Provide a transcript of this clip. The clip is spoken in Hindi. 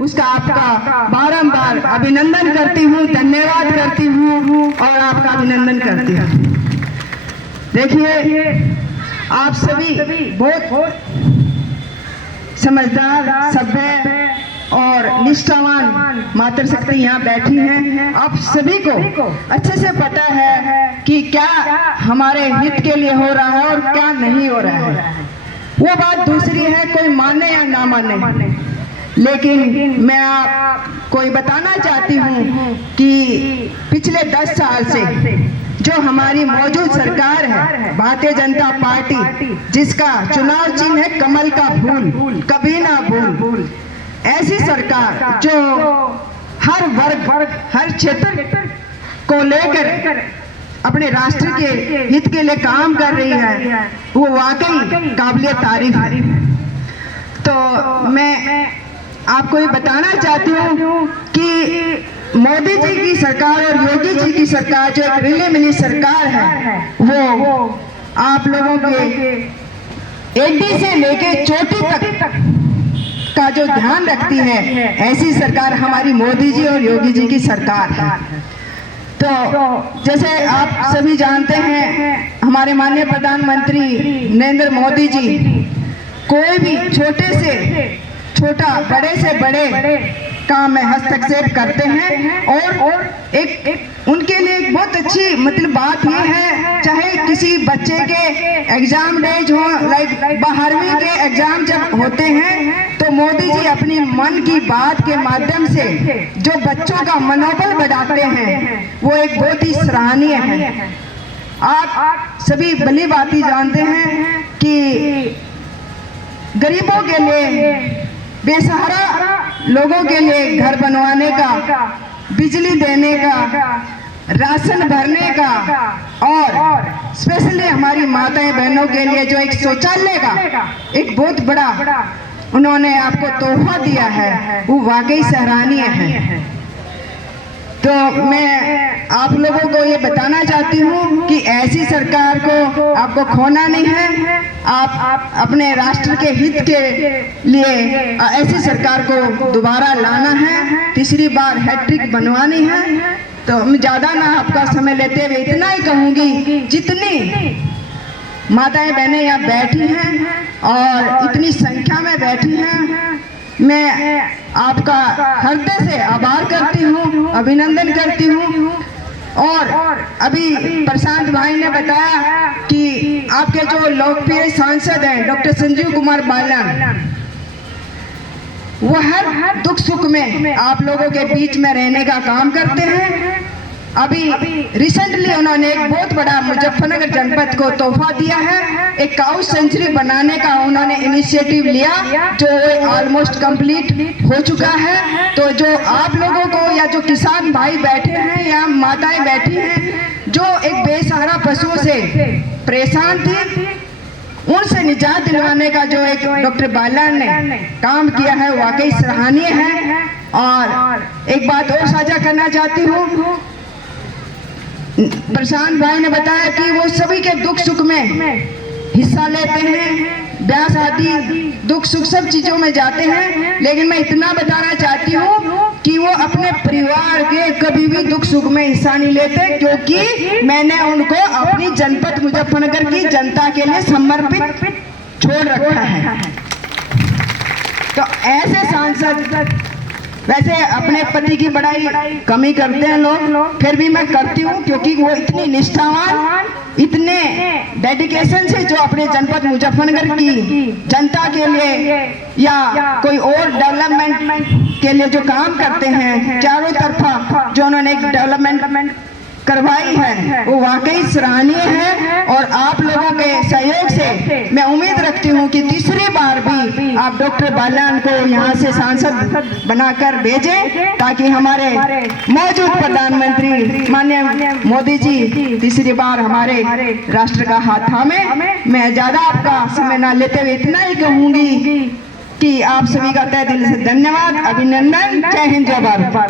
उसका आपका बारंबार अभिनंदन करती हूँ, धन्यवाद करती हूँ और आपका अभिनंदन करती हूँ। देखिए, आप सभी बहुत समझदार, सभ्य और निष्ठावान मातृशक्ति यहाँ बैठी हैं। आप सभी को अच्छे से पता है कि क्या हमारे हित के लिए हो रहा है और क्या नहीं हो रहा है। वो बात दूसरी है, कोई माने या ना माने, लेकिन मैं आपको ये बताना चाहती हूँ कि पिछले 10 साल से जो हमारी मौजूद सरकार है, भारतीय जनता पार्टी, जिसका चुनाव चिन्ह है कमल का फूल, कभी ना भूल, ऐसी सरकार जो हर वर्ग, हर क्षेत्र को लेकर अपने राष्ट्र के हित के लिए काम कर रही है, वो वाकई काबिले तारीफ है। तो मैं आपको ये बताना चाहती हूँ कि मोदी जी की सरकार और योगी जी की सरकार जो एक रिले मिली सरकार है, वो आप लोगों के एडी से लेके चोटी तक का जो ध्यान रखती है, ऐसी सरकार हमारी मोदी जी और योगी जी की सरकार है। तो जैसे आप सभी जानते हैं, हमारे माननीय प्रधानमंत्री नरेंद्र मोदी जी कोई भी छोटे से छोटा, बड़े से बड़े काम में हस्तक्षेप करते हैं और एक उनके लिए एक बहुत अच्छी मतलब बात ये है, चाहे किसी बच्चे के एग्जाम डेज हो, लाइक 12वीं के एग्जाम जब होते हैं, तो मोदी जी अपनी मन की बात के माध्यम से जो बच्चों का मनोबल बढ़ाते हैं, वो एक बहुत ही सराहनीय है। आप सभी भली भांति जानते हैं कि गरीबों के लिए, बेसहारा लोगों के लिए घर बनवाने का, बिजली देने का, राशन भरने का और स्पेशली हमारी माताएं बहनों के लिए जो एक शौचालय का एक बहुत बड़ा उन्होंने आपको तोहफा दिया है, वो वाकई सराहनीय है। तो मैं आप लोगों को ये बताना चाहती हूँ कि ऐसी सरकार को आपको खोना नहीं है। आप अपने राष्ट्र के हित के लिए ऐसी सरकार को दोबारा लाना है, तीसरी बार हैट्रिक बनवानी है। तो मैं ज़्यादा ना आपका समय लेते हुए इतना ही कहूँगी, जितनी माताएं बहनें यहाँ बैठी हैं और इतनी संख्या में बैठी हैं, मैं आपका हृदय से आभार करती हूँ, अभिनंदन करती हूँ। और अभी प्रशांत भाई ने बताया कि आपके जो लोकप्रिय सांसद हैं डॉक्टर संजीव कुमार बालन, वो हर दुख सुख में आप लोगों के बीच में रहने का काम करते हैं। अभी रिसेंटली उन्होंने एक बहुत बड़ा मुजफ्फरनगर जनपद को तोहफा दिया है, एक काउ सेंचुरी बनाने का उन्होंने इनिशिएटिव लिया, जो ऑलमोस्ट कंप्लीट हो चुका है। तो जो आप लोगों को या जो किसान भाई बैठे हैं या माताएं बैठी हैं जो एक बेसहारा पशुओं से परेशान थी, उनसे निजात दिलवाने का जो एक डॉक्टर बालन ने काम किया है, वाकई सराहनीय है। और एक बात और साझा करना चाहती हूँ, प्रशांत भाई ने बताया कि वो सभी के दुख सुख में हिस्सा लेते हैं, ब्याह शादी, दुख सुख सब चीजों में जाते हैं। लेकिन मैं इतना बताना चाहती हूँ कि वो अपने परिवार के कभी भी दुख सुख में हिस्सा नहीं लेते, क्योंकि मैंने उनको अपनी जनपद मुजफ्फरनगर की जनता के लिए समर्पित छोड़ रखा है। तो ऐसे सांसद, वैसे अपने पति की बड़ाई कमी करते हैं लोग, फिर भी मैं करती हूँ, क्योंकि वो इतनी निष्ठावान, इतने डेडिकेशन से जो अपने जनपद मुजफ्फरनगर की जनता के लिए या कोई और डेवलपमेंट के लिए जो काम करते हैं, चारों तरफा जो उन्होंने एक डेवलपमेंट करवाई है, वो वाकई सराहनीय है। और आप लोगों के सहयोग से मैं उम्मीद रखती हूँ कि तीसरी बार भी आप डॉक्टर बालन को यहाँ से सांसद बनाकर भेजें, ताकि हमारे मौजूद प्रधानमंत्री माननीय मोदी जी तीसरी बार हमारे राष्ट्र का हाथ थामे। मैं ज्यादा आपका समय ना लेते हुए इतना ही कहूँगी कि आप सभी का तहे दिल से धन्यवाद, अभिनंदन। जय हिंद, जय भारत।